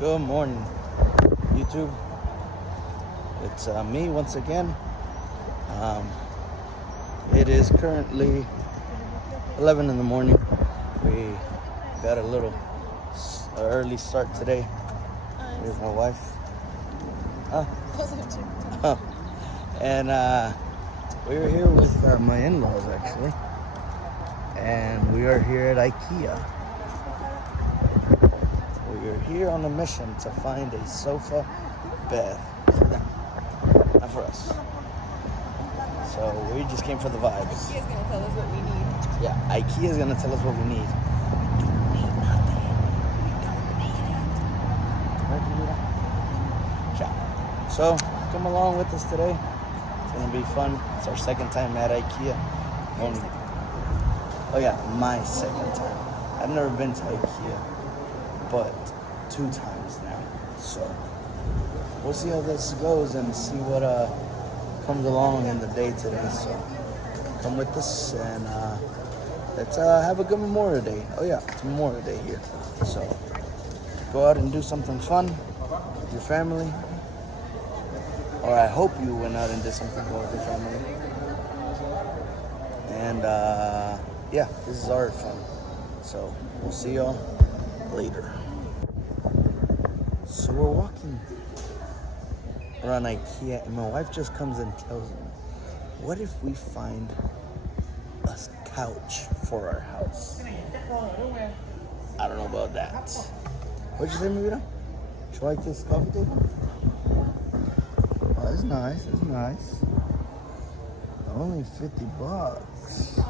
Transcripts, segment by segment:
Good morning, YouTube. It's me once again. Um, it is currently 11 in the morning. We got a little early start today. Here's my wife. And we are here with my in-laws actually. And we are here at IKEA. We're here on a mission to find a sofa bed for them, not for us. So we just came for the vibes. IKEA's gonna tell us what we need. Yeah, IKEA's gonna tell us what we need. We don't need nothing. We don't need it. Ciao. So come along with us today. It's gonna be fun. It's our second time at IKEA. Oh yeah, my second time. I've never been to IKEA, but 2 times now. So we'll see how this goes and see what comes along in the day today. So come with us and let's have a good Memorial Day. Oh yeah, it's Memorial Day here. So go out and do something fun with your family. Or I hope you went out and did something fun with your family. And yeah, this is our fun. So we'll see y'all later. So we're walking around IKEA and my wife just comes and tells me, what if we find a couch for our house? I don't know about that. What'd you say, Mavita? Should I like this coffee table? Oh, it's nice, it's nice. Only $50.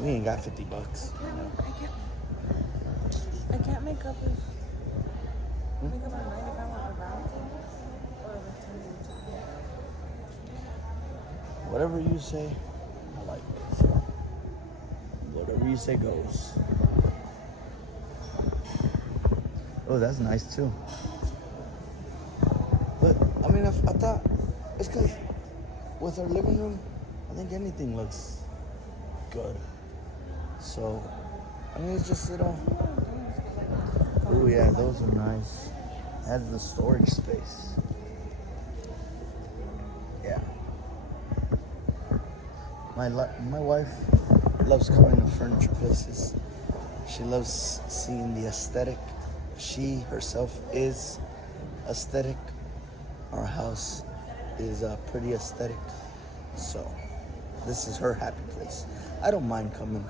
We ain't got $50. I can't make up my mind if I want a round table or a rectangular table. Whatever you say, I like. Whatever you say goes. Oh, that's nice too. But I mean, I thought it's because with our living room, I think anything looks good. So, I mean, it's just, oh yeah, those are nice. Has the storage space. Yeah. My wife loves coming to furniture places. She loves seeing the aesthetic. She herself is aesthetic. Our house is pretty aesthetic. So, this is her happy place. I don't mind coming.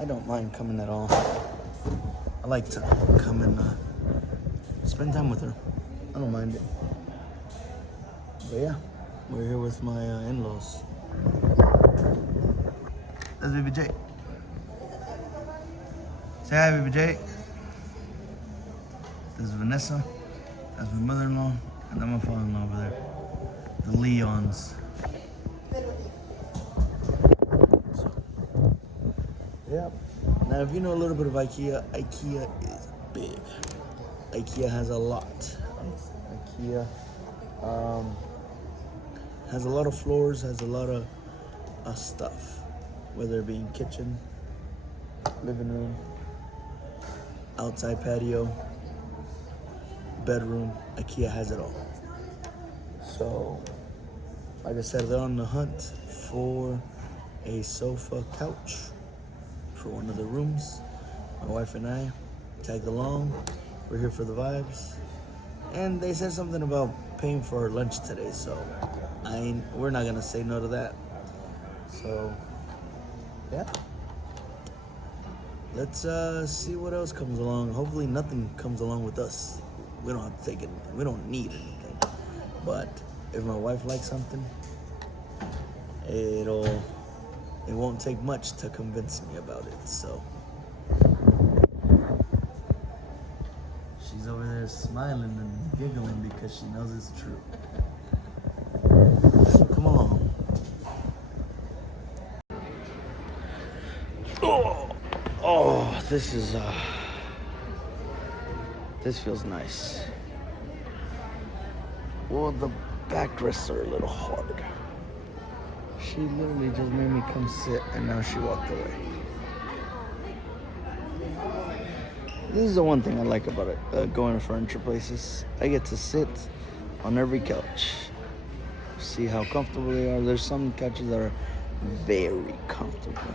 I don't mind coming at all. I like to come and spend time with her. I don't mind it. But yeah, we're here with my in-laws. That's Baby Jay. Say hi, Baby Jay. This is Vanessa. That's my mother-in-law. And then my father-in-law over there. The Leons. Yeah. Now, if you know a little bit of IKEA, IKEA is big. IKEA has a lot. IKEA has a lot of floors, has a lot of stuff, whether it be in kitchen, living room, outside patio, bedroom. IKEA has it all. So, like I said, they're on the hunt for a sofa couch for one of the rooms. My wife and I tagged along. We're here for the vibes. And they said something about paying for our lunch today, so we're not gonna say no to that. So yeah. Let's see what else comes along. Hopefully nothing comes along with us. We don't have to take anything. We don't need anything. But if my wife likes something, it won't take much to convince me about it, so. She's over there smiling and giggling because she knows it's true. So come along. Oh, this feels nice. Well, the backrests are a little hard. She literally just made me come sit and now she walked away. This is the one thing I like about it, going to furniture places. I get to sit on every couch, see how comfortable they are. There's some couches that are very comfortable.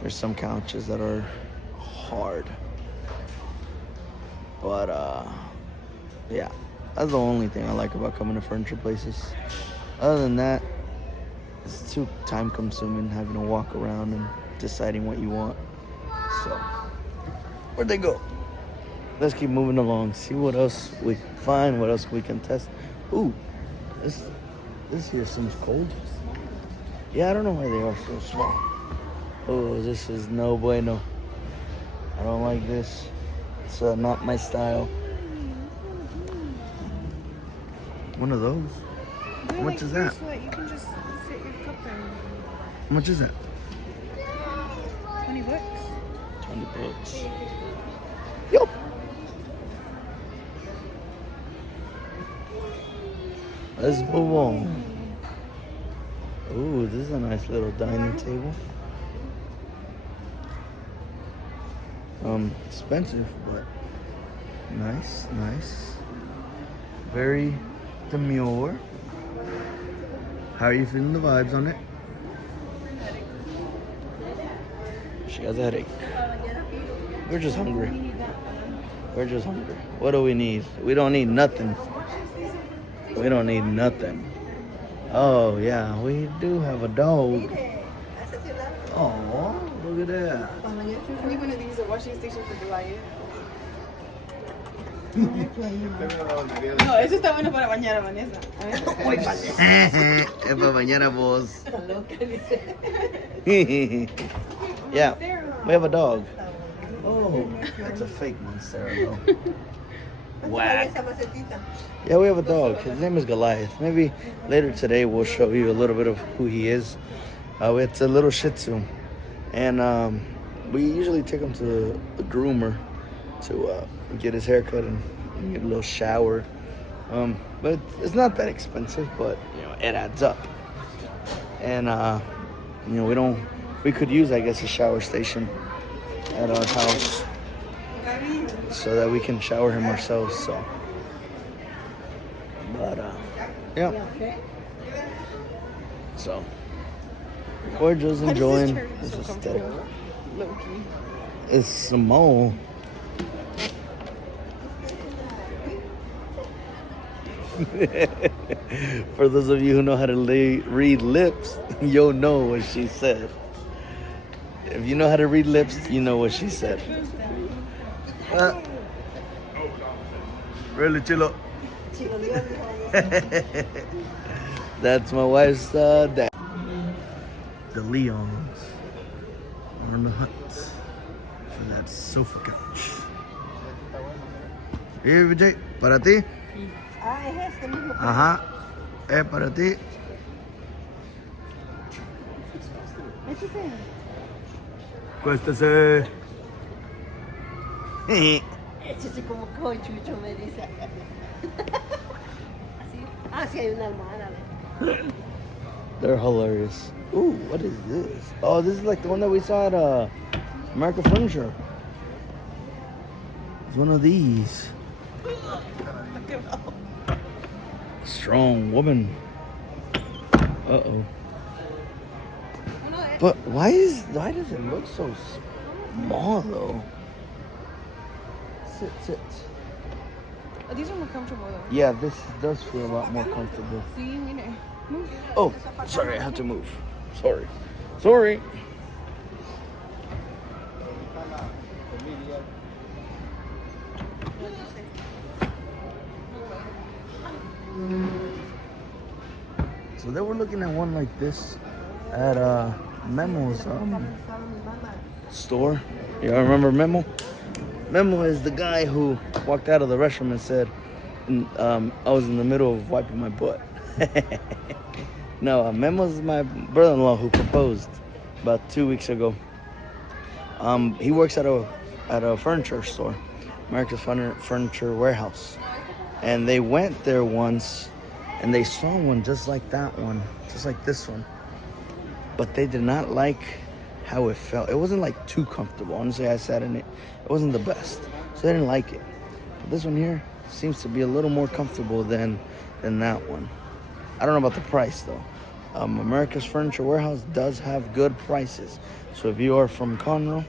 There's some couches that are hard. But, yeah, that's the only thing I like about coming to furniture places. Other than that, it's too time consuming having to walk around and deciding what you want. So, where'd they go? Let's keep moving along, see what else we find, what else we can test. Ooh, this here seems cold. Yeah, I don't know why they are so small. Oh, this is no bueno. I don't like this. It's not my style. One of those? How much is that? You can just fit your cup there. How much is that? $20. 20 bucks. Yup. Let's move on. Ooh, this is a nice little dining table. Expensive, but nice. Very demure. How are you feeling the vibes on it? She has a headache. We're just hungry. What do we need? We don't need nothing. Oh, yeah, we do have a dog. Oh, look at that. We want to use a washing station for July. No, eso está bueno para bañar a Vanessa. Es para bañar a vos. Yeah, we have a dog. Oh, that's a fake monstera though. Whack. Yeah, we have a dog. His name is Goliath. Maybe later today we'll show you a little bit of who he is. It's a little Shih Tzu. And we usually take him to the groomer to get his haircut and get a little shower. But it's not that expensive, but it adds up. And we could use, I guess, a shower station at our house so that we can shower him ourselves. So, but yeah. So we're just enjoying this aesthetic. It's small. For those of you who know how to read lips, you'll know what she said. If you know how to read lips, you know what she said. Really, chilo. That's my wife's dad. The Leons are in the hut for that sofa couch. Hey, Vijay, para ti? Es este mismo. Ajá, para ti. Échese. Cuéstese. Échese como conchucho, me dice. Así. Ah, sí, hay una almohada. They're hilarious. Ooh, what is this? Oh, this is like the one that we saw at America Furniture. It's one of these. Strong woman. Uh-oh. But why does it look so small though? Sit. Oh, these are more comfortable though. Yeah, this does feel a lot more comfortable. See, mire. Move. Oh, sorry, I have to move. Sorry. So they were looking at one like this at Memo's store. You remember Memo? Memo is the guy who walked out of the restroom and said, I was in the middle of wiping my butt. No, Memo's my brother-in-law who proposed about 2 weeks ago. He works at a furniture store, America's Furniture Warehouse. And they went there once and they saw one just like that one, just like this one. But they did not like how it felt. It wasn't like too comfortable. Honestly, I sat in it. It wasn't the best, so I didn't like it. But this one here seems to be a little more comfortable than that one. I don't know about the price though. America's Furniture Warehouse does have good prices. So if you are from Conroe,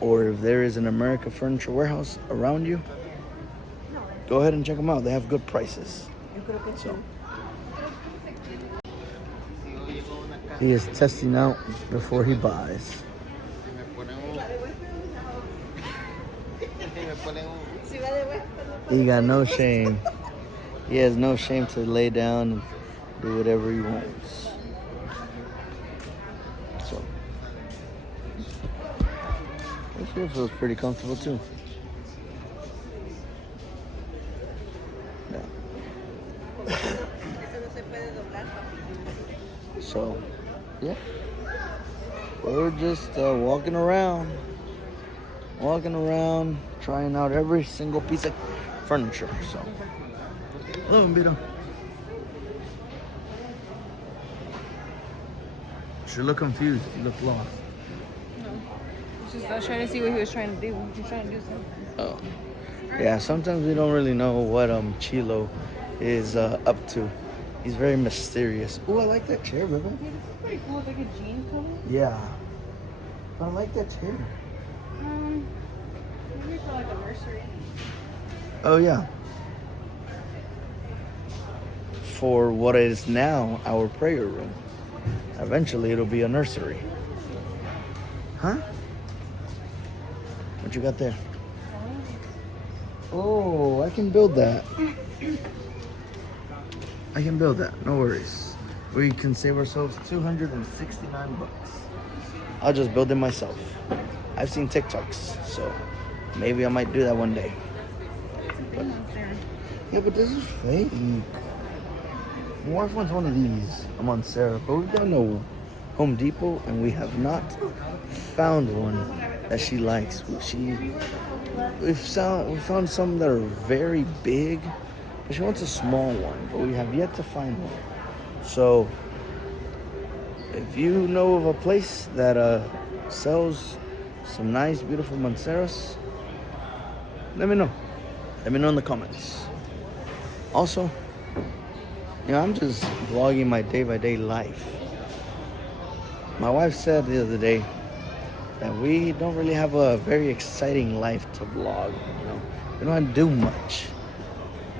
or if there is an America Furniture Warehouse around you, go ahead and check them out. They have good prices. So he is testing out before he buys. He got no shame. He has no shame to lay down and do whatever he wants. So this here feels pretty comfortable too. Yeah. So yeah, we're just walking around, trying out every single piece of furniture. So hello, Vito. You look confused. You look lost. No. It's just I was trying to see what he was trying to do. He was trying to do something. Oh. Yeah, sometimes we don't really know what Chilo is up to. He's very mysterious. Oh, I like that chair, baby. Yeah, this is pretty cool. It's like a jean color. Yeah. But I like that chair. Maybe for like a nursery. Oh, yeah. For what is now our prayer room. Eventually, it'll be a nursery. Huh? What you got there? Oh, I can build that. I can build that. No worries. We can save ourselves $269. I'll just build it myself. I've seen TikToks, so maybe I might do that one day. But, yeah, but this is fake. My wife wants one of these. I'm on Sarah, but we've got no Home Depot, and we have not found one that she likes. We found some that are very big, but she wants a small one, but we have yet to find one. So if you know of a place that sells some nice, beautiful Monceras, let me know. Let me know in the comments. Also, I'm just vlogging my day-by-day life. My wife said the other day that we don't really have a very exciting life to vlog. We don't do much.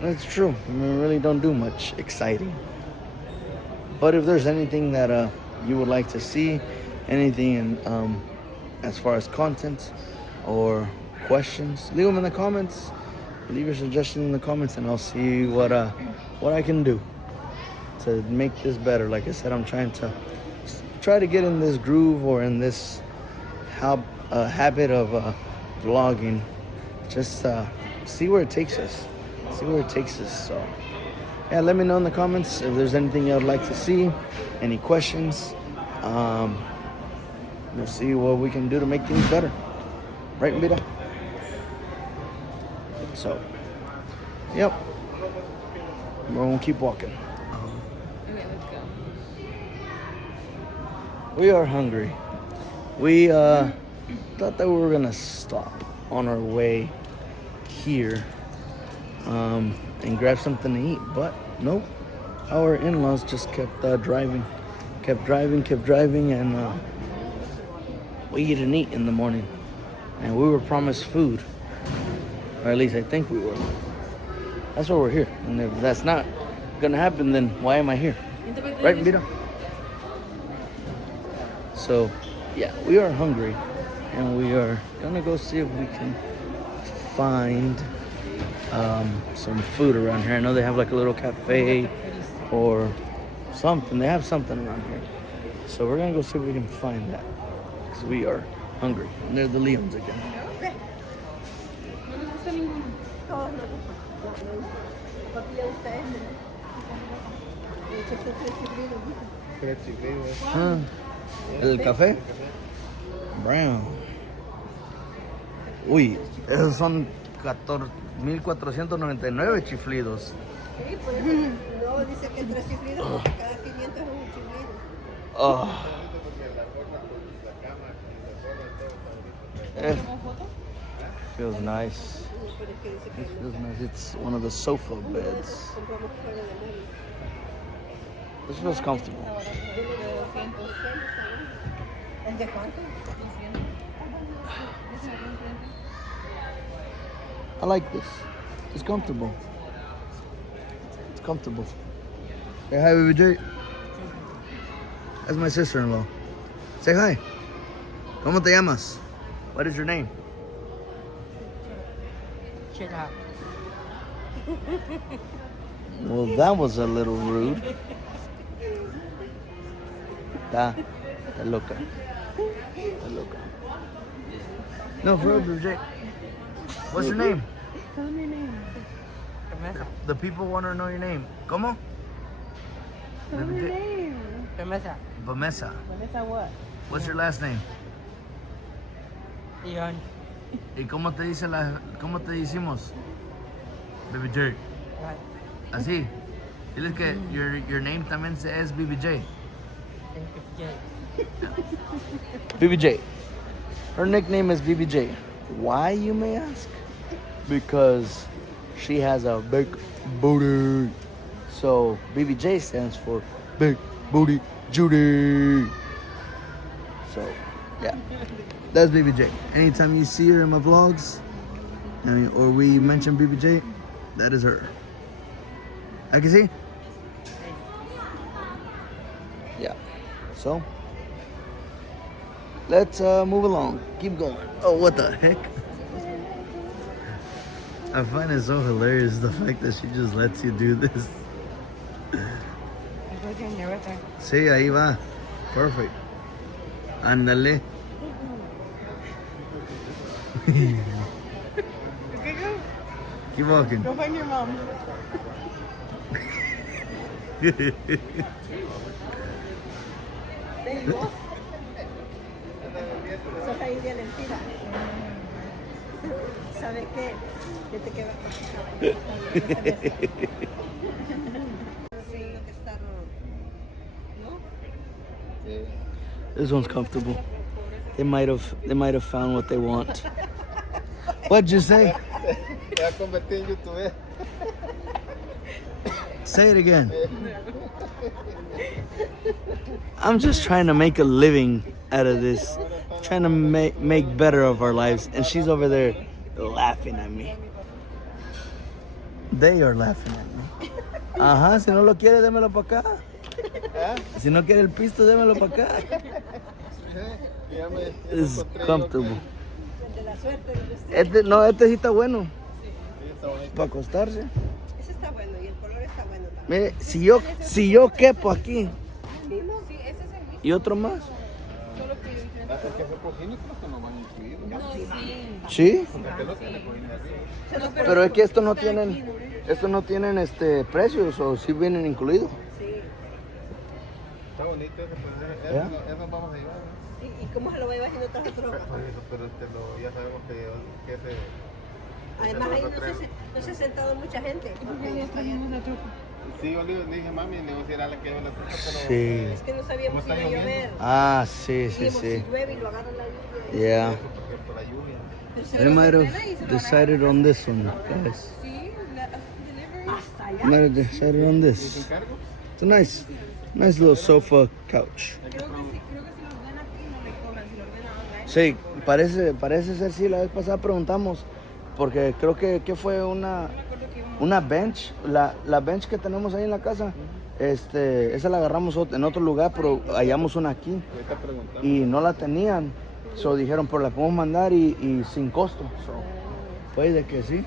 And it's true. We really don't do much exciting. But if there's anything that you would like to see, anything as far as content or questions, leave them in the comments. Leave your suggestions in the comments, and I'll see what I can do to make this better. Like I said, I'm trying to get in this groove or in this habit of vlogging. Just see where it takes us. So yeah, let me know in the comments if there's anything you would like to see, any questions. We'll see what we can do to make things better. Right, Mira? So, yep. We're gonna keep walking. Okay, let's go. We are hungry. We thought that we were gonna stop on our way here and grab something to eat, but nope. Our in-laws just kept driving, and we didn't eat in the morning, and we were promised food, or at least I think we were. That's why we're here, and if that's not gonna happen, then why am I here? Right, Vito? So, yeah, we are hungry, and we are gonna go see if we can find some food around here. I know they have like a little cafe or something. They have something around here. So we're gonna go see if we can find that, because we are hungry. And there's the Leons again. El café brown. Uy, esos son 1,499 chiflidos. Sí, pues no, dice que 3 chiflidos, porque cada 500 es un chiflido. It feels nice. It feels nice. It's one of the sofa beds. This feels comfortable. ¿El de cuánto? I like this. It's comfortable. It's comfortable. Say hi, baby J. That's my sister-in-law. Say hi. ¿Cómo te llamas? What is your name? Shut up. Well, that was a little rude. Está loca. Está loca. No, for real, baby J. What's your name? Tell me your name. The people want to know your name. ¿Cómo? Tell me your name. Promesa. Bamesa. Promesa what? What's your last name? Ion. ¿Y cómo te decimos? Baby J. What? Así. Diles que your name también es BBJ. BBJ. Her nickname is BBJ. Why, you may ask? Because she has a big booty. So BBJ stands for Big Booty Judy. So, yeah. That's BBJ. Anytime you see her in my vlogs, or we mention BBJ, that is her. I can see? Yeah. So, let's move along. Keep going. Oh, what the heck? I find it so hilarious the fact that she just lets you do this. Sí, ahí va. Perfect. Ándale. Keep walking. Go find your mom. Soy India Lentira. ¿Sabes qué? Yo te quedo This one's comfortable. They might have found what they want. What'd you say? Say it again. I'm just trying to make a living out of this. Trying to make better of our lives. And she's over there laughing at me. They are laughing at me. Ajá, si no lo quiere, démelo para acá. Si no quiere el pisto, démelo para acá. It's comfortable. Este sí está bueno. Para acostarse. Ese está bueno y el color está bueno también. Mire, si yo quepo aquí. Y otro más. ¿Sí? Pero es que estos no tienen precios, o si vienen incluidos. Está bonito ese, pues eso vamos a llevar. ¿Y cómo se lo va a llevar si no traje troca? Pero ya sabemos que ese... Además ahí no se ha sentado mucha gente. Sí, yo le dije a mami, le voy a decir a la que lleva la troca, pero... Sí. Es que no sabíamos si iba a llover. Ah, sí. Si llueve y lo agarra la lluvia. Yeah. Por la lluvia. They might have decided on this one, guys. Hasta Might allá. have decided on this. It's a nice little sofa couch. Sí, parece ser, sí, la vez pasada preguntamos, porque creo que fue una bench, la bench que tenemos ahí en la casa, esa la agarramos en otro lugar, pero hallamos una aquí y no la tenían, so dijeron, pero la podemos mandar y sin costo, so, puede que sí.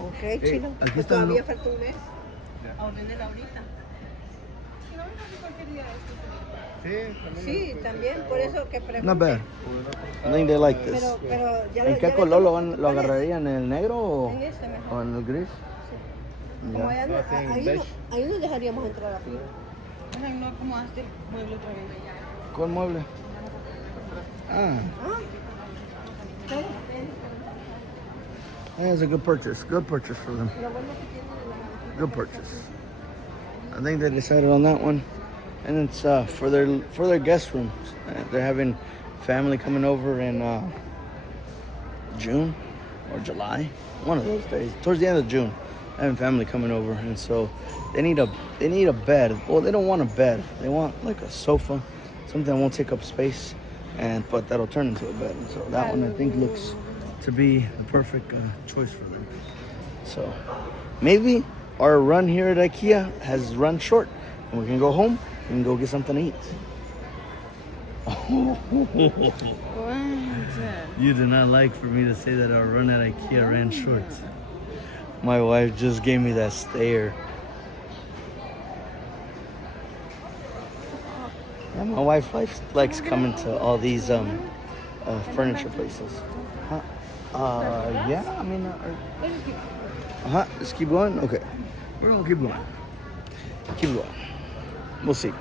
Ok, chino. Aquí Pues está, todavía ¿no? falta un mes. A ordenarla ahorita. Sí, también, por eso que pregunté. Not bad. I think they like this. Pero ya ¿En qué ya color lo ¿cuál es? agarrarían? ¿En el negro o, En este mejor. o en el gris? Como allá ahí no dejaríamos entrar así. No, como hazte el mueble otra vez. ¿Cuál mueble? Ah, that's a good purchase. Good purchase for them. Good purchase. I think they decided on that one, and it's for their guest rooms. They're having family coming over, and June or July, one of those days, towards the end of June. I have family coming over, and so they need a bed. Well, they don't want a bed. They want like a sofa, something that won't take up space, but that'll turn into a bed. And so that one I think looks to be the perfect choice for them. So maybe our run here at IKEA has run short, and we can go home and go get something to eat. You did not like for me to say that our run at IKEA ran short. My wife just gave me that stare. Yeah, my wife likes coming to all these furniture places. Huh? Yeah, I mean, let's keep going? Okay. We're gonna keep going. Keep going. We'll see.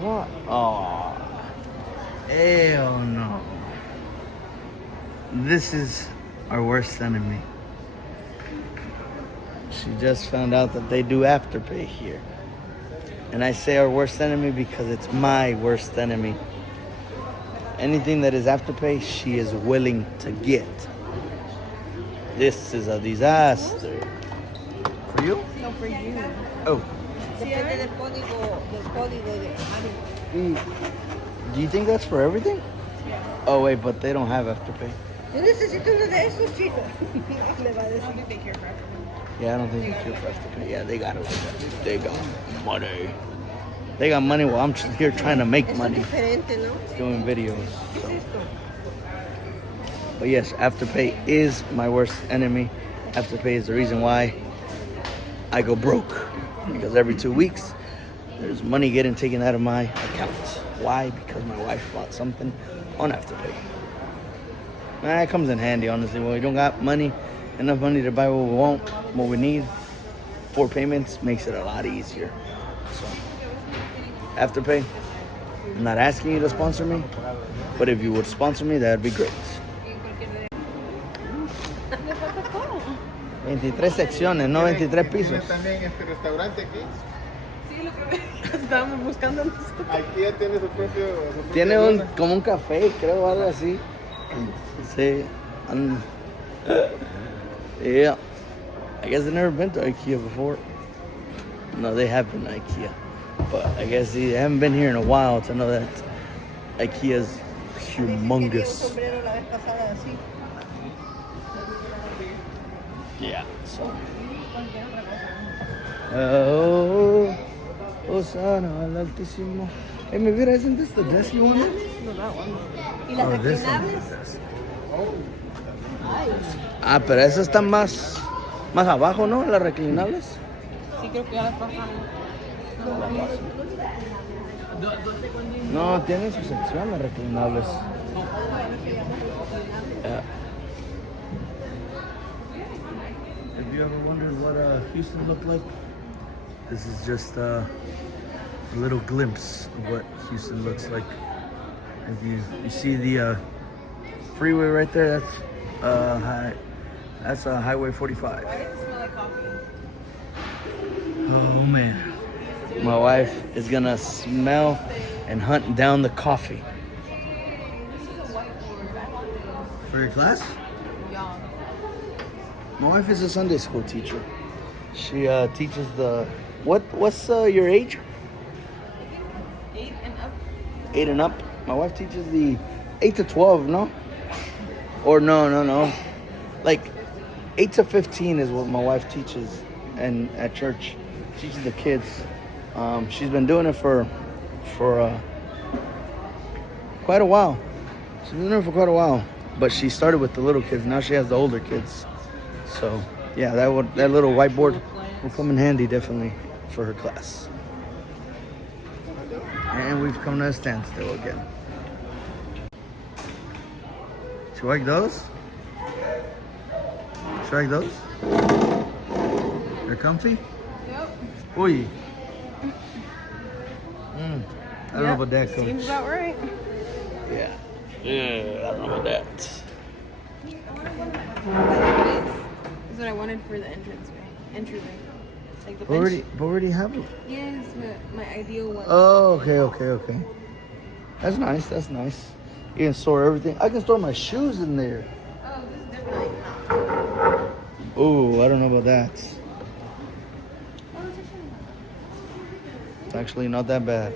What? Oh, hell no. This is our worst enemy. She just found out that they do Afterpay here. And I say our worst enemy because it's my worst enemy. Anything that is Afterpay, she is willing to get. This is a disaster. For you? No, for you. Oh. Depende del código de Ari. Do you think that's for everything? Yeah. Oh wait, but they don't have Afterpay. Yo necesito uno de esos, chico. Le va a I decir. don't think they care for everything. Yeah, I don't think they care for Afterpay. Yeah, they got it. They got money. They got money while I'm just here trying to make Esto money, es diferente, ¿no? doing videos. ¿Qué So. es esto? But yes, Afterpay is my worst enemy. Afterpay is the reason why I go broke. Because every 2 weeks, there's money getting taken out of my account. Why? Because my wife bought something on Afterpay. It comes in handy, honestly. When we don't got enough money to buy what we want, what we need, 4 payments makes it a lot easier. So, Afterpay, I'm not asking you to sponsor me, but if you would sponsor me, that'd be great. 23 secciones, no 23 pisos. ¿Tiene también este restaurante aquí? Sí, lo que estábamos buscando nosotros. IKEA tiene su propio... Tiene como un café, creo, algo así. Sí. Yeah. I guess they've never been to IKEA before. No, they have been to IKEA. But I guess they haven't been here in a while to know that IKEA's Quería un humongous. sombrero la vez pasada así. Yeah, so. Oh, Osana, al Altísimo. Hey, mira, isn't this the desk you wanted? No, that one. ¿Y las Oh, this one's reclinables? the desk. Ay, Ah, pero esas están más abajo, ¿no? Las reclinables. Sí, creo que ya las pasamos. No, tienen su sección las reclinables. Yeah. Have you ever wondered what Houston looked like? This is just a little glimpse of what Houston looks like. If you see the freeway right there, that's Highway 45. Why does it smell like coffee? Oh man, my wife is gonna smell and hunt down the coffee. For your class? Yeah. My wife is a Sunday school teacher. She teaches what's your age? 8 and up. 8 and up. My wife teaches the 8 to 12, no? Or no. Like 8 to 15 is what my wife teaches, and at church, she teaches the kids. She's been doing it for quite a while. She's been doing it for quite a while, but she started with the little kids. Now she has the older kids. So yeah, that little whiteboard will come in handy definitely for her class. And we've come to a standstill again. You like those? You like those? They're comfy? Yep. Oi. I don't know about that, Coach. Seems about right. Yeah. I don't know about that. This is what I wanted for the entryway. Like the bench. But already have it. Yes, my ideal one. Oh, okay. That's nice. You can store everything. I can store my shoes in there. Oh, this is different. Ooh, I don't know about that. Oh, it's actually It's actually not that bad.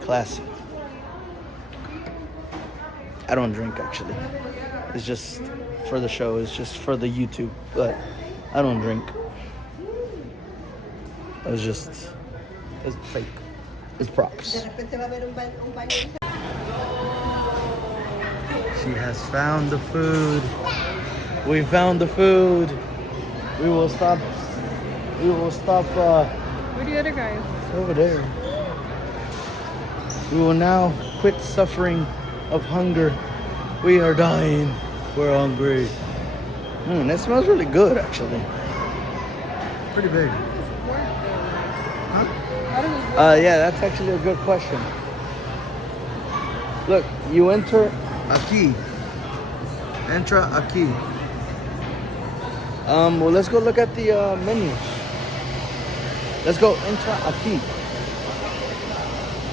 Classy. I don't drink actually. It's just for the show. It's just for the YouTube. But I don't drink. It's fake. It's props. De repente va a haber un baño. She has found the food. We found the food. We will stop. Where are the other guys? Over there. We will now quit suffering of hunger. We are dying. We're hungry. That smells really good, actually. Pretty big. Huh? Yeah, that's actually a good question. Look, you enter aquí. Entra aquí. Well, let's go look at the menus. Let's go entra aquí.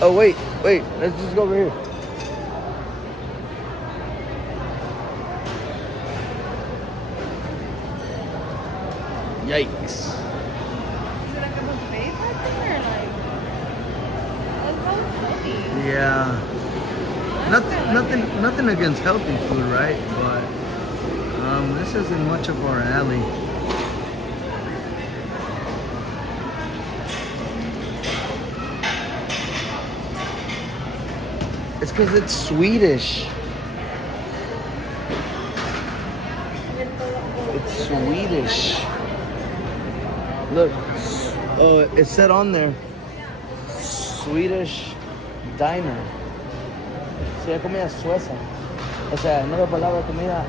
Oh, wait. Let's just go over here. Yikes. Is it like a buffet type thing or like? That's healthy. Yeah. Nothing against healthy food, right? But this isn't much of our alley. It's because it's Swedish. It's Swedish. Look, it said on there, Swedish diner. Sería comida sueca. O sea, en otra palabra, comida.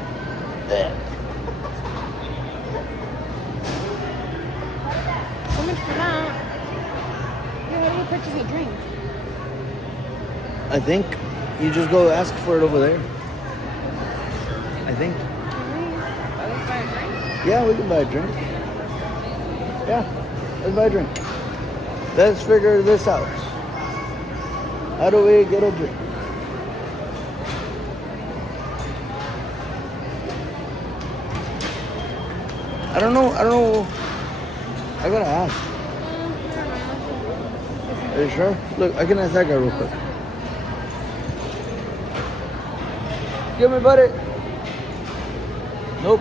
How much for that? Yeah, how do you purchase a drink? I think you just go ask for it over there. I think. Let's buy a drink? Yeah, we can buy a drink. Yeah, let's buy a drink. Let's figure this out. How do we get a drink? I don't know. I gotta ask. Are you sure? Look, I can ask that guy real quick. Give me, buddy. Nope.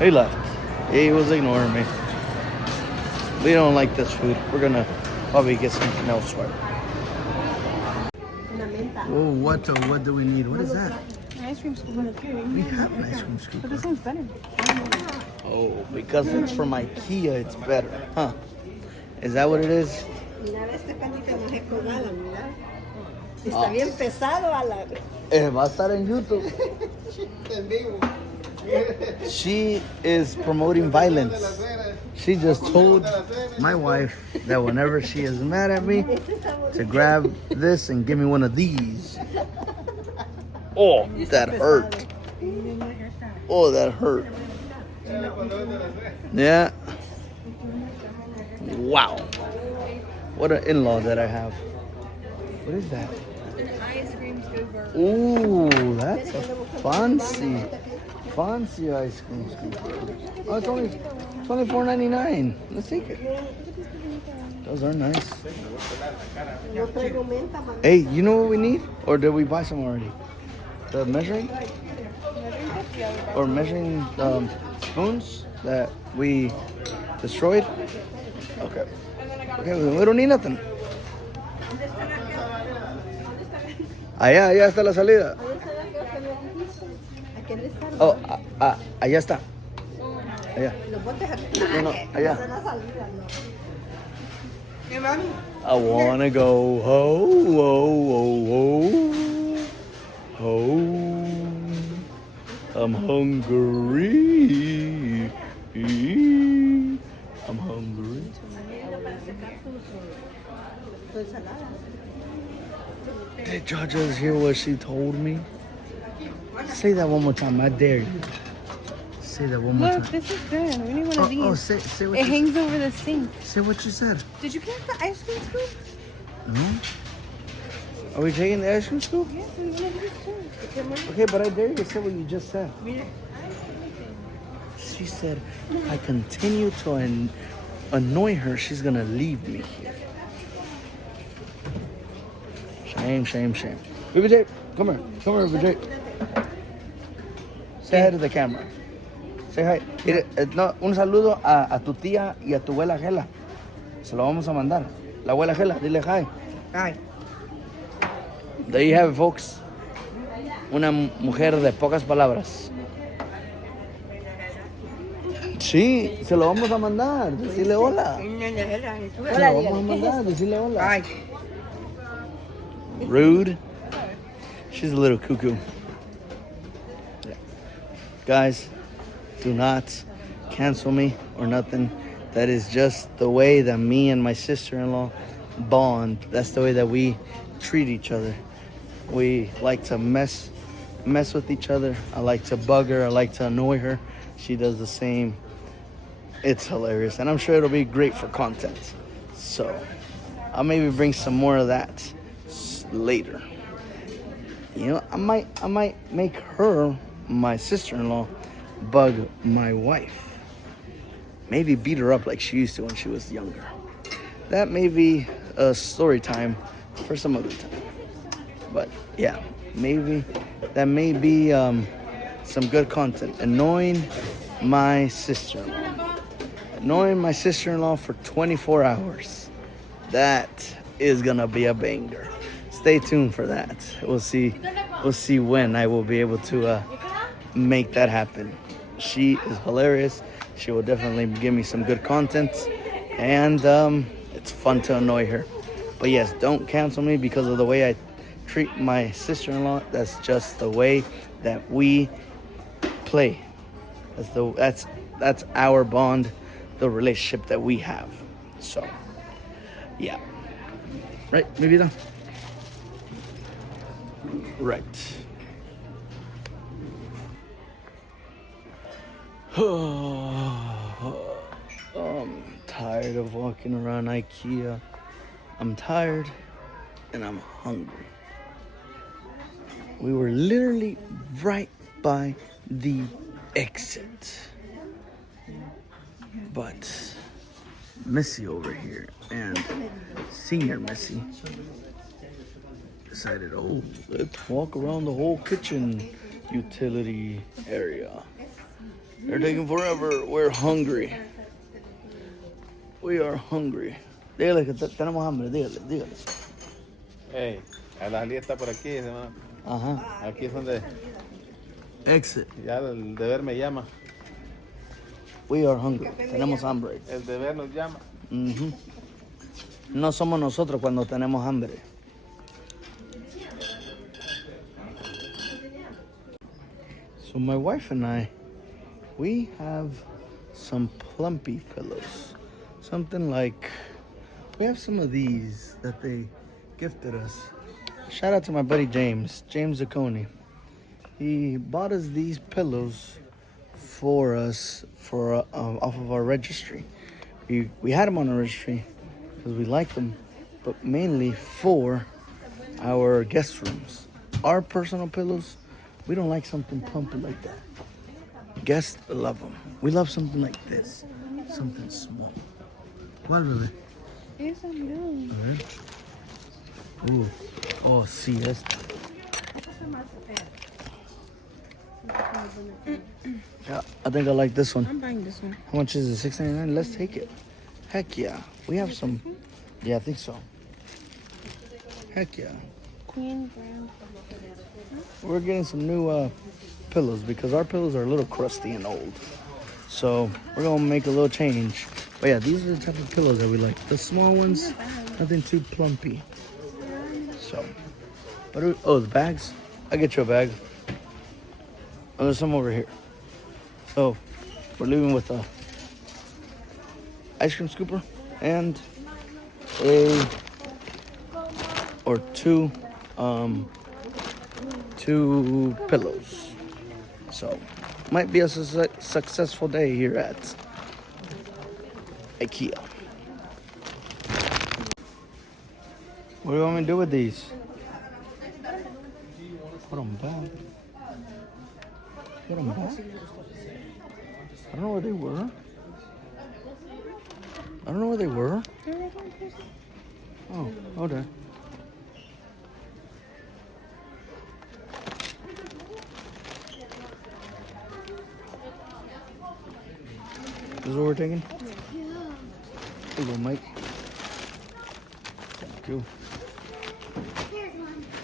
He left. He was ignoring me. We don't like this food. We're gonna probably get something elsewhere. Oh, what do we need? What is that? An ice cream scoop. We have an ice cream scoop. But this one's better. Oh, because it's from IKEA, it's better, huh? Is that what it is? Mira, esta canita no es colgada, mira. Está bien pesado a la... Va a estar en YouTube. En vivo. She is promoting violence. She just told my wife that whenever she is mad at me, to grab this and give me one of these. Oh, that hurt. Oh, that hurt. Yeah. Wow. What an in-law that I have. What is that? An ice cream scooper. Ooh, that's a fancy ice cream scoop. Oh, it's only $24.99. Let's take it. Those are nice. No traigo menta, mami. Hey, you know what we need? Or did we buy some already? The measuring? Or measuring spoons that we destroyed? Okay. Okay, we don't need nothing. Allá está la salida. Oh, allá está. Allá. Los botes aquí. No, allá. Esa es la salida, no. Hey, mami. I wanna go home. I'm hungry. I'm hungry. Did y'all just hear what she told me? Say that one more time. I dare you. Say that one more Look, time. this is good. We need one of these. Oh, say what It you hangs over the sink. Say what you said. Did you get the ice cream scoop? No? Are we taking the ice cream scoop? Yes, we want to do this too. Okay, but I dare you to say what you just said. She said, if I continue to annoy her, she's gonna leave me here. Shame, shame, shame. Baby J, come here. Come here, Baby J. Say hi to the camera. Say hi. Mire, no, un saludo a tu tía y a tu abuela Gela. Se lo vamos a mandar. La abuela Gela, dile hi. Ay, There you have it, folks. Una mujer de pocas palabras. Sí, se lo vamos a mandar. Decirle hola. Se lo vamos a mandar. Decirle hola. ay. Rude. She's a little cuckoo. Yeah. Guys, do not cancel me or nothing. That is just the way that me and my sister-in-law bond. That's the way that we treat each other. We like to mess with each other. I like to bug her. I like to annoy her. She does the same. It's hilarious, and I'm sure it'll be great for content. So I'll maybe bring some more of that later. You know, I might make her, my sister-in-law, bug my wife. Maybe beat her up like she used to when she was younger. That may be a story time for some other time. But yeah, maybe that may be some good content. Annoying my sister-in-law. Annoying my sister-in-law for 24 hours. That is gonna be a banger. Stay tuned for that. We'll see when I will be able to make that happen. She is hilarious. She will definitely give me some good content, and it's fun to annoy her. But yes, don't cancel me because of the way I treat my sister-in-law. That's just the way that we play. That's our bond, the relationship that we have. So, yeah. Right, maybe done. Right. I'm tired of walking around IKEA. I'm tired and I'm hungry. We were literally right by the exit. But Missy over here and Senior Missy decided, oh, let's walk around the whole kitchen utility area. They're taking forever. We're hungry. We are hungry. Dígale que tenemos hambre, dígale. Hey, la salida está por aquí, ¿no? Ajá. Aquí es donde Exit. ya el deber me llama. We are hungry. Tenemos hambre. El deber nos llama. Mhm. No somos nosotros cuando tenemos hambre. So my wife and I, we have some plumpy pillows. Something like, we have some of these that they gifted us. Shout out to my buddy James Zacconi. He bought us these pillows for us for off of our registry. We had them on our registry because we like them, but mainly for our guest rooms. Our personal pillows, we don't like something plumpy like that. Guests love them. We love something like this, something small. ¿Cuál, bebé? Esa no. Oh, sí, esta. Yeah, I think I like this one. I'm buying this one. How much is it? $6.99? Let's take it. Heck yeah. We have some. Yeah, I think so. Heck yeah. Queen brand. We're getting some new pillows because our pillows are a little crusty and old. So we're going to make a little change. But yeah, these are the type of pillows that we like. The small ones, nothing too plumpy. So, but the bags? I'll get you a bag. Oh, there's some over here. So, we're leaving with a ice cream scooper and two pillows. So, Might be a successful day here at IKEA. What do you want me to do with these? Put them back. Put them back? I don't know where they were. I don't know where they were. Oh, okay. This is what we're taking? Here you go, Mike. Thank you.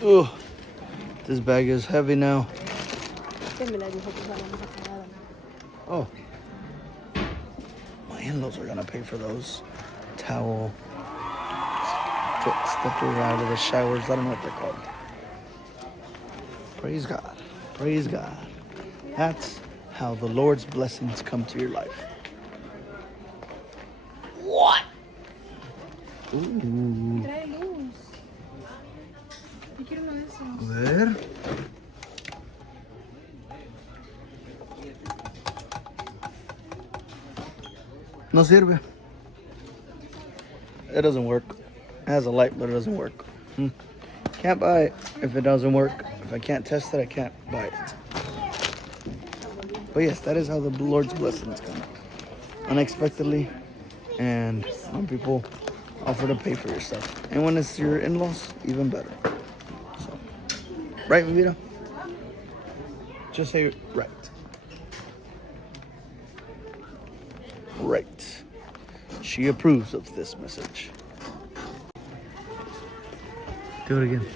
Ugh. This bag is heavy now. Oh. My in-laws are gonna pay for those. Towel. Foot stepper out of the showers. I don't know what they're called. Praise God. Praise God. That's how the Lord's blessings come to your life. What? Ooh. Trae luz. Yo quiero uno de esos. A ver. No sirve. It doesn't work. It has a light, but it doesn't work. Can't buy it if it doesn't work. If I can't test it, I can't buy it. But yes, that is how the Lord's blessings come. Unexpectedly, and when people offer to pay for your stuff. And when it's your in-laws, even better. So, right, Vivita? Just say right. Right. She approves of this message. Do it again.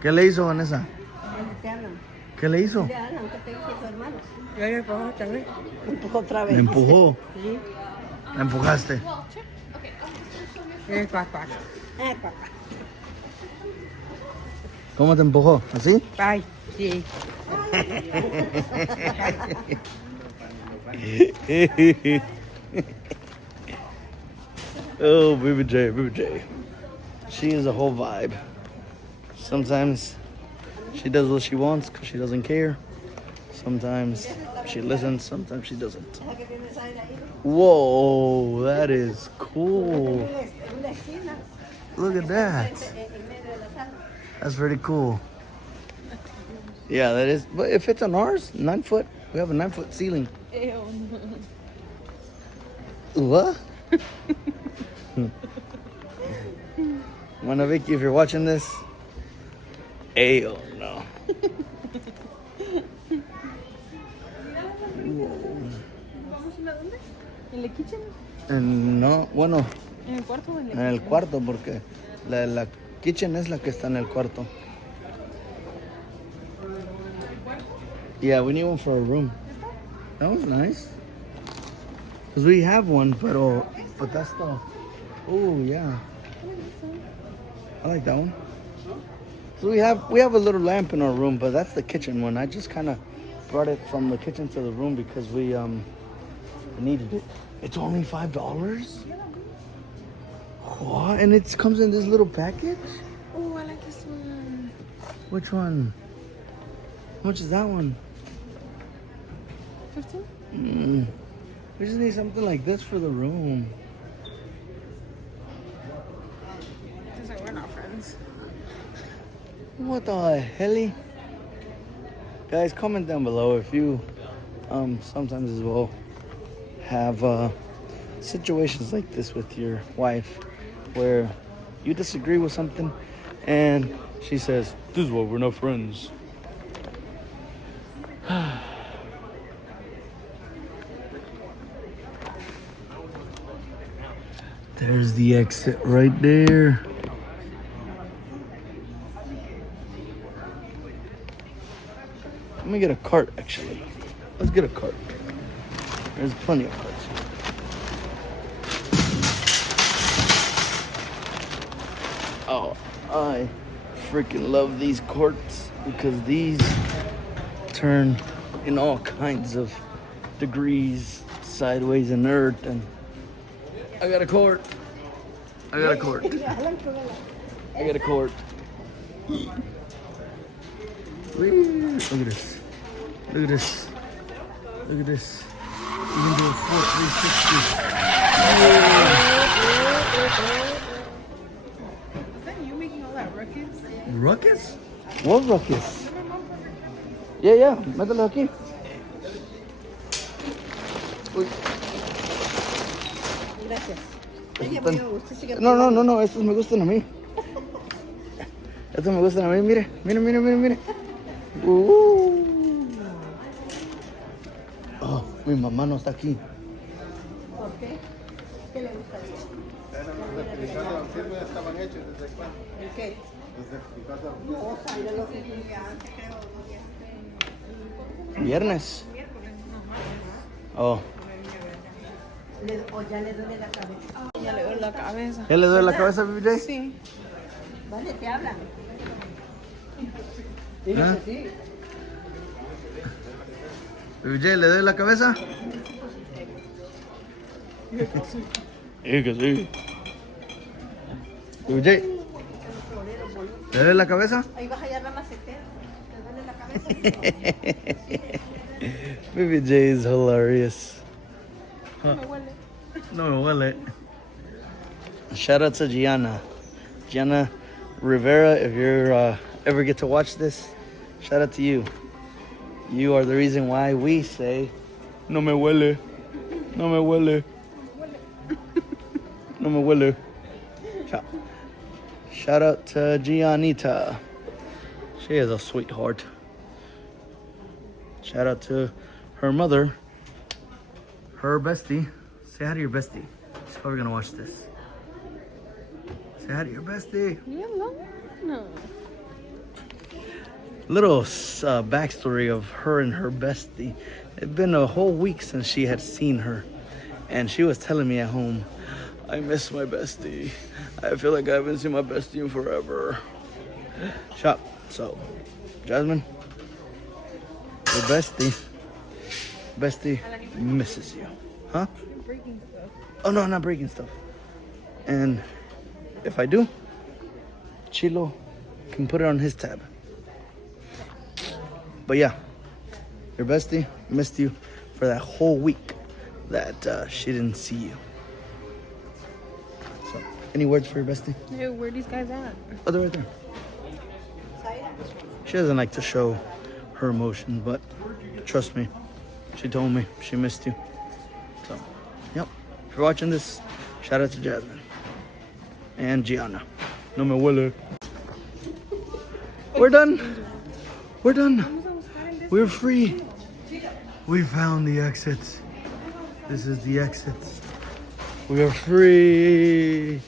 ¿Qué le hizo, Vanessa? ¿Qué le hizo? Yo le empujo también. Me empujó otra vez. Me empujó. Sí. Me empujaste. Cuac, cuac. Cuac. ¿Cómo te empujó? ¿Así? Ay, sí. Oh, Baby J, Baby J. She is a whole vibe. Sometimes she does what she wants because she doesn't care. Sometimes she listens, sometimes she doesn't. Whoa, that is cool. Look at that. That's pretty cool. Yeah, that is. But if it's on ours, 9 foot, we have a 9-foot ceiling. Ew. What? Bueno, Vicky, if you're watching this, no. ¿En el kitchen? No, bueno, ¿En el cuarto o en en el cuarto, porque la kitchen es la que está en el cuarto. Yeah, we need one for a room. That was nice. Because we have one, but that's the... Oh, yeah. I like that one. So we have a little lamp in our room, but that's the kitchen one. I just kind of brought it from the kitchen to the room because we needed it. It's only $5? What? And it comes in this little package? Oh, I like this one. Which one? How much is that one? 15? We just need something like this for the room. It's like we're not friends. What the hell? Guys, comment down below if you sometimes as well have situations like this with your wife where you disagree with something and she says, "This is why we're not friends." There's the exit right there. Let me get a cart, actually. Let's get a cart. There's plenty of carts. Oh, I freaking love these carts because these turn in all kinds of degrees, sideways and earth, and I got a cart. I got a cart. I got a cord. Whee! Look at this. Look at this. Look at this. You can do a full 360. Is that you making all that ruckus? Ruckus? What ruckus? Yeah. Mételo aquí. Uy. Gracias. Ella me gusta, sigue No, estos me gustan a mí. Estos me gustan a mí, mire. Oh, mi mamá no está aquí. ¿Por qué? ¿Qué le gusta? Los picados siempre estaban hechos desde cuándo. ¿El qué? Desde picados. No, salió lo que día antes, creo. Viernes. Oh, O ya le duele la cabeza. Ya le duele la cabeza. ¿ya le duele la cabeza, BJ? Sí. Vale, te hablan. ¿Ah? BJ, ¿le duele la cabeza? Sí, que sí. BJ, ¿le duele la cabeza? Ahí vas a hallar la macetera. ¿Te duele la cabeza? BJ is hilarious. Me huele. No me huele. Shout out to Gianna. Gianna Rivera, if you ever get to watch this, shout out to you. You are the reason why we say, no me huele. No me huele. No me huele. Shout out to Gianita. She is a sweetheart. Shout out to her mother, her bestie. Say hi to your bestie. She's probably gonna watch this. Say hi to your bestie. No. Little backstory of her and her bestie. It'd been a whole week since she had seen her, and she was telling me at home, I miss my bestie. I feel like I haven't seen my bestie in forever. Shop. So, Jasmine, your bestie misses you. Huh? Breaking stuff. Oh no, not breaking stuff. And if I do, Chilo can put it on his tab. But yeah, your bestie missed you for that whole week that she didn't see you. So, any words for your bestie? Hey, where are these guys at? Oh, they're right there. She doesn't like to show her emotions, but trust me, she told me she missed you. So, yep. If you're watching this, shout out to Jasmine and Gianna. No me huele. We're done. We're done. We're free. We found the exits. This is the exits. We are free.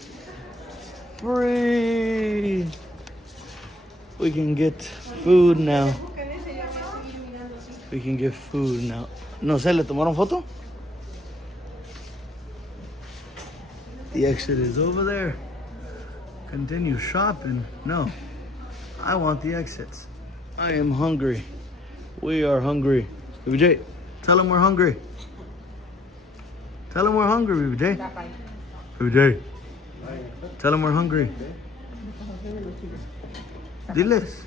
Free. We can get food now. We can get food now. No sé, ¿le tomaron foto? The exit is over there. Continue shopping. No, I want the exits. I am hungry. We are hungry. BJ, tell them we're hungry. Tell them we're hungry, BJ. BJ, tell them we're hungry. Diles.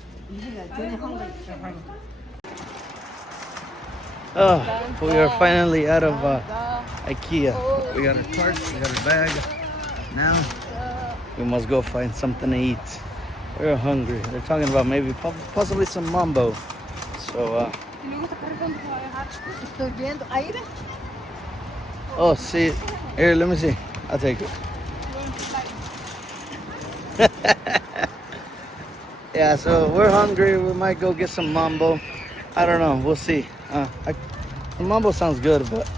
We are finally out of IKEA. We got our carts, we got our bag. Now we must go find something to eat. We're hungry. They're talking about maybe possibly some Mambo. So Estoy viendo. Ahí ve. oh, see, here, let me see. I'll take it. Yeah, so we're hungry. We might go get some Mambo. I don't know. We'll see. The Mambo sounds good, but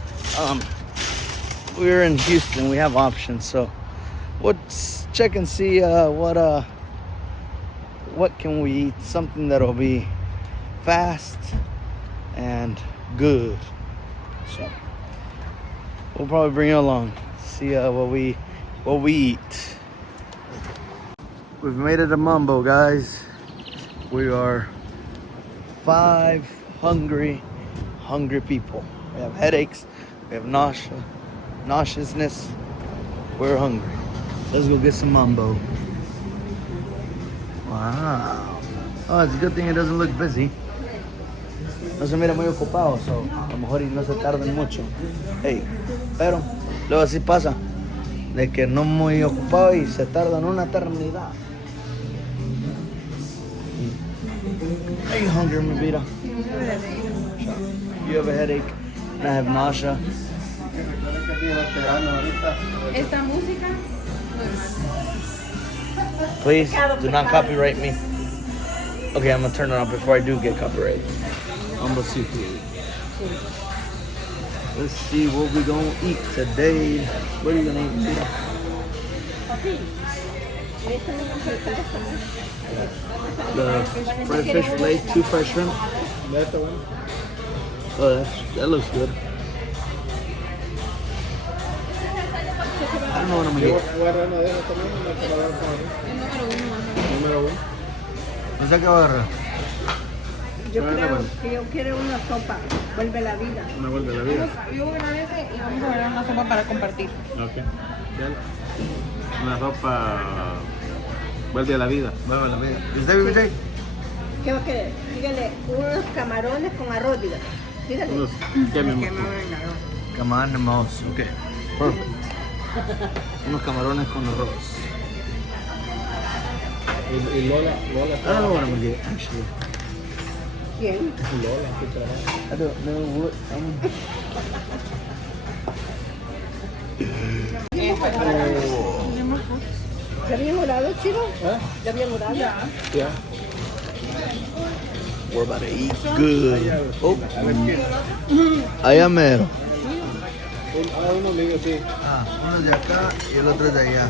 we're in Houston. We have options, so we'll check and see what can we eat. Something that'll be fast and good. So we'll probably bring you along. See what we eat. We've made it to Mambo, guys. We are 5 hungry people. We have headaches. We have nauseousness. We're hungry. Let's go get some Mambo. Wow. Oh, it's a good thing it doesn't look busy. No se mira muy ocupado, so a lo mejor y no se tardan mucho. Hey, pero luego así pasa, de que no muy ocupado y se tardan una eternidad. Are you hungry, mi vida? You have a headache, and I have nausea. Esta música. Please do not copyright me. Okay, I'm gonna turn it off before I do get copyrighted. I'm gonna see food. Let's see what we gonna eat today. What are you gonna eat, Peter? The fried fish fillet, 2 fresh shrimp. That's the one. Oh, that looks good. I don't know what I'm gonna Yo get. voy a agarrar uno de esos también, una camarón con arroz. Número 1. What's that going? Yo creo que yo quiero una sopa. Vuelve la vida. Una vuelta de la vida. Yo voy a ganar ese y vamos a ver una sopa para compartir. Ok. Dale. Una sopa vuelve a la vida. Vuelve a la vida. ¿Es de BJ? ¿Qué va a querer? Dígale unos camarones con arroz, dígale. Dígale. Unos ¿qué mi amor? Come on, the mouse. Okay. Perfect. Unos camarones con arroz. Y Lola I don't know what I'm gonna get, actually. ¿Quién? Lola, ¿qué trabaja? I don't know what ¿Ya habían orado, chino? ¿Ya habían orado? Ya. Ya. We're about to eat good. Oh, allá mero. Uno mío, sí. Uno es de acá y el otro es de allá.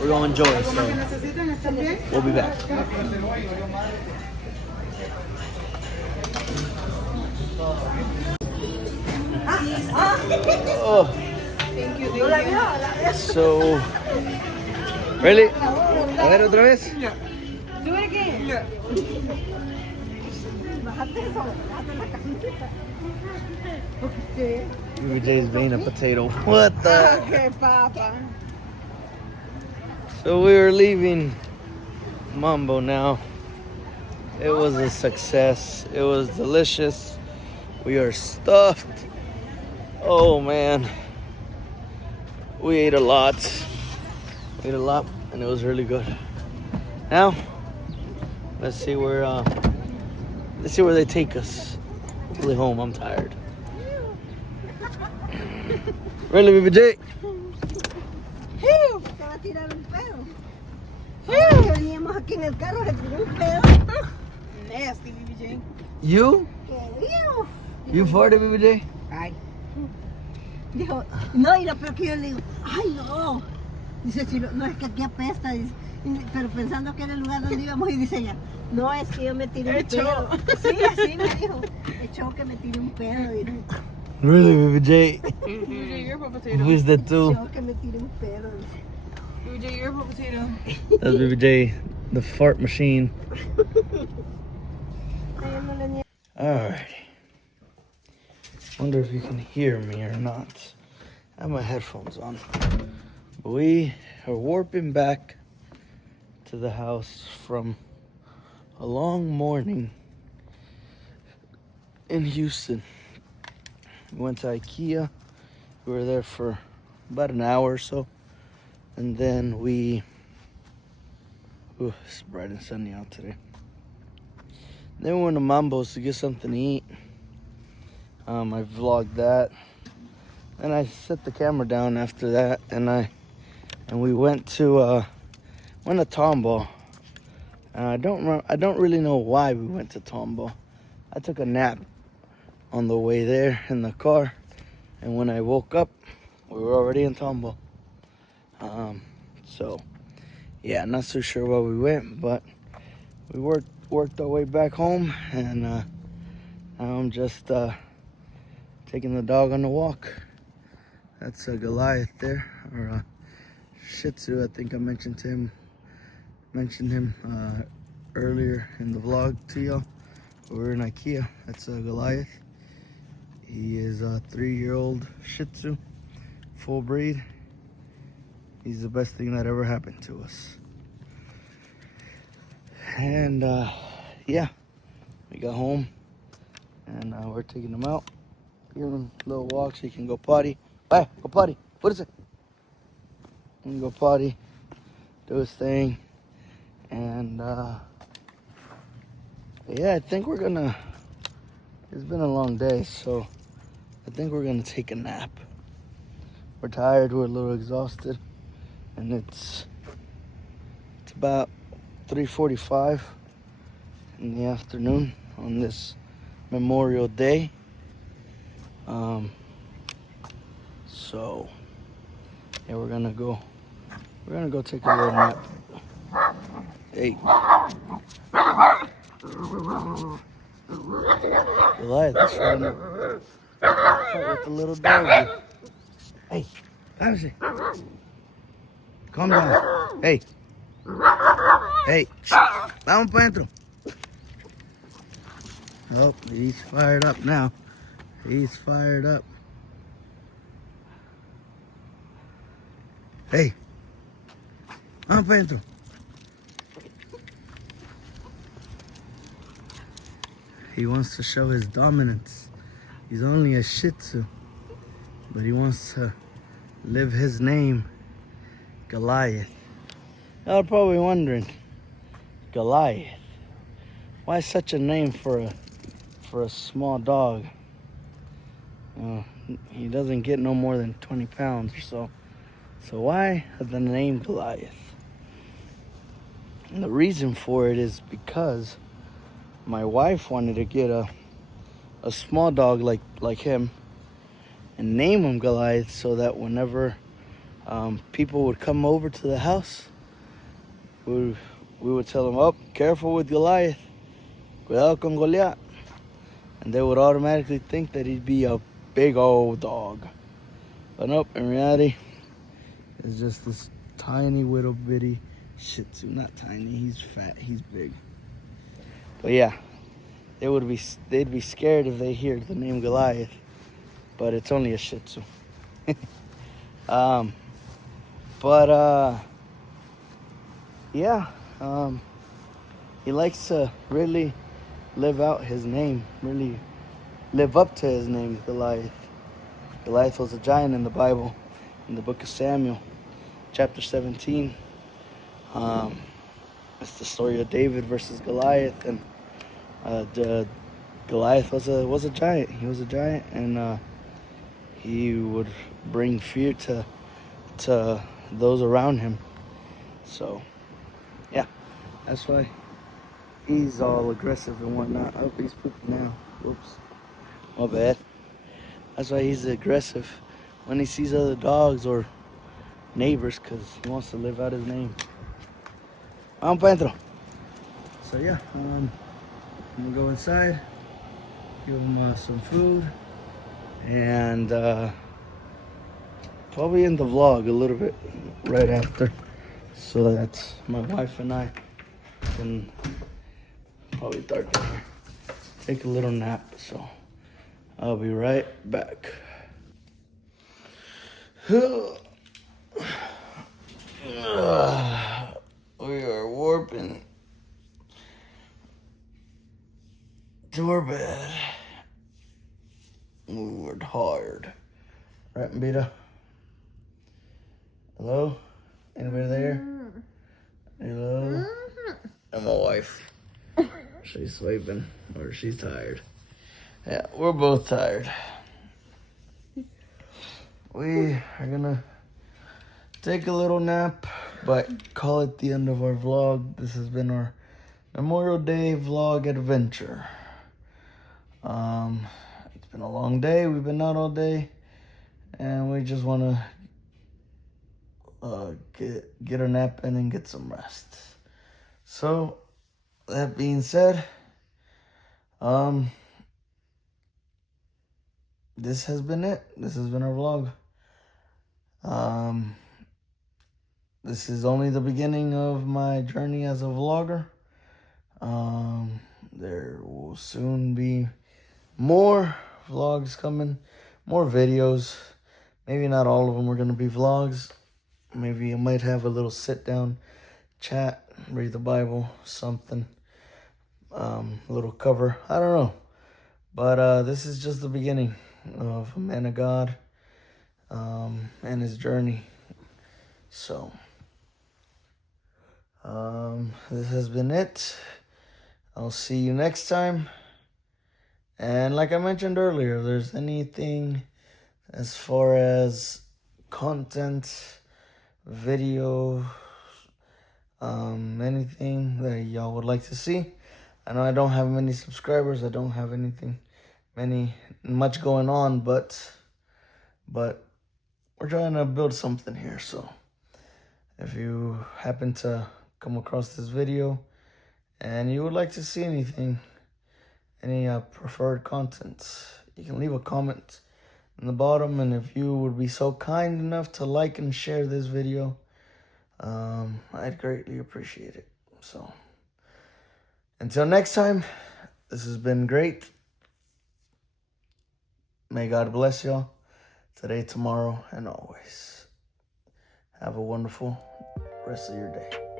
We're gonna enjoy it, so we'll be back. Oh. So, really? A ver otra vez. Do it again. Bájate eso, bájate la camiseta. BJ's being a potato. What the? Okay, papa. So we were leaving Mambo now. It was a success. It was delicious. We are stuffed. Oh man. We ate a lot. We ate a lot and it was really good. Now, let's see where they take us. Hopefully home. I'm tired. Really, BJ? Se va a tirar un pedo. Que veníamos aquí en el carro, se tiró un pedo. Nasty, BBJ. You? ¿Qué dijo? You farted, BJ? Ay. Dijo, no, y lo peor que yo le digo, ay no. Dice, Chilo, no, es que aquí apesta. Dice, pero pensando que era el lugar donde íbamos y dice ella, no, es que yo me tiré un pedo. Sí, así me dijo. Echó que me tiré un pedo. Dijo. Really, BJ? BBJ, you're a potato. Who's that too? Echó que me tiré un pedo. BBJ, you're a potato. That's BJ, the fart machine. Ay, yo no le niego. Alrighty. Wonder if you can hear me or not. I have my headphones on. We are warping back to the house from a long morning in Houston. We went to IKEA. We were there for about an hour or so. And then it's bright and sunny out today. Then we went to Mambo's to get something to eat. I vlogged that. And I set the camera down after that, and we went to Tombo. And I don't really know why we went to Tombo. I took a nap on the way there in the car, and when I woke up, we were already in Tombo. So yeah, not so sure why we went, but we worked our way back home, and now I'm just taking the dog on a walk. That's a Goliath there, or a Shih Tzu. I think I mentioned him earlier in the vlog to y'all. We're in IKEA. That's a Goliath. He is a 3-year-old Shih Tzu, full breed. He's the best thing that ever happened to us. And yeah, we got home and we're taking him out. Give him a little walk so he can go potty. Bye, go potty. What is it? He can go potty, do his thing. And yeah, I think we're gonna, it's been a long day, so I think we're gonna take a nap. We're tired, we're a little exhausted, and it's about 3:45 in the afternoon on this Memorial Day. So yeah, we're gonna go take a little nap. Hey, Goliath is trying to fight with the little dog. Hey, Ramsey, calm down. Hey, vamos para adentro. Oh, he's fired up now. He's fired up. Hey, vamos para adentro. He wants to show his dominance. He's only a Shih Tzu, but he wants to live his name, Goliath. Y'all are probably wondering, Goliath, why such a name for a small dog? He doesn't get no more than 20 pounds or so. So why the name Goliath? And the reason for it is because my wife wanted to get a small dog like him and name him Goliath, so that whenever people would come over to the house, we would tell them, oh, careful with Goliath, cuidado con Goliath, and they would automatically think that he'd be a big old dog. But nope, in reality, it's just this tiny little bitty Shih Tzu. Not tiny, he's fat, he's big. But yeah, they'd be scared if they hear the name Goliath, but it's only a Shih Tzu. He likes to really live out his name, really live up to his name, Goliath. Goliath was a giant in the Bible, in the book of Samuel, chapter 17. It's the story of David versus Goliath, and Goliath was a giant. He was a giant, and he would bring fear to those around him. So, yeah, that's why he's all aggressive and whatnot. Oh, he's pooping now. Whoops, my bad. That's why he's aggressive when he sees other dogs or neighbors, because he wants to live out his name. Vamos para adentro. So yeah, I'm gonna go inside, give him some food, and probably end the vlog a little bit right after, so that my wife and I can probably darken here, take a little nap. So I'll be right back. We are warping to our bed. We're tired. Right, Mbita? Hello? Anybody there? Hello? And my wife. She's sleeping, or she's tired. Yeah, we're both tired. We are gonna take a little nap, but call it the end of our vlog. This has been our Memorial Day vlog adventure. It's been a long day. We've been out all day, and we just want to get a nap in and get some rest. So, that being said, this has been it. This has been our vlog. This is only the beginning of my journey as a vlogger. There will soon be more vlogs coming, more videos. Maybe not all of them are going to be vlogs, Maybe I might have a little sit down chat, read the Bible, something, a little cover. I don't know. But this is just the beginning of a man of God and his journey. So, this has been it. I'll see you next time. And like I mentioned earlier, if there's anything as far as content, video, anything that y'all would like to see. I know I don't have many subscribers. I don't have much going on, but we're trying to build something here. So if you happen to come across this video and you would like to see anything, any preferred content, you can leave a comment in the bottom. And if you would be so kind enough to like and share this video, I'd greatly appreciate it. So until next time, this has been great. May God bless y'all today, tomorrow, and always. Have a wonderful rest of your day.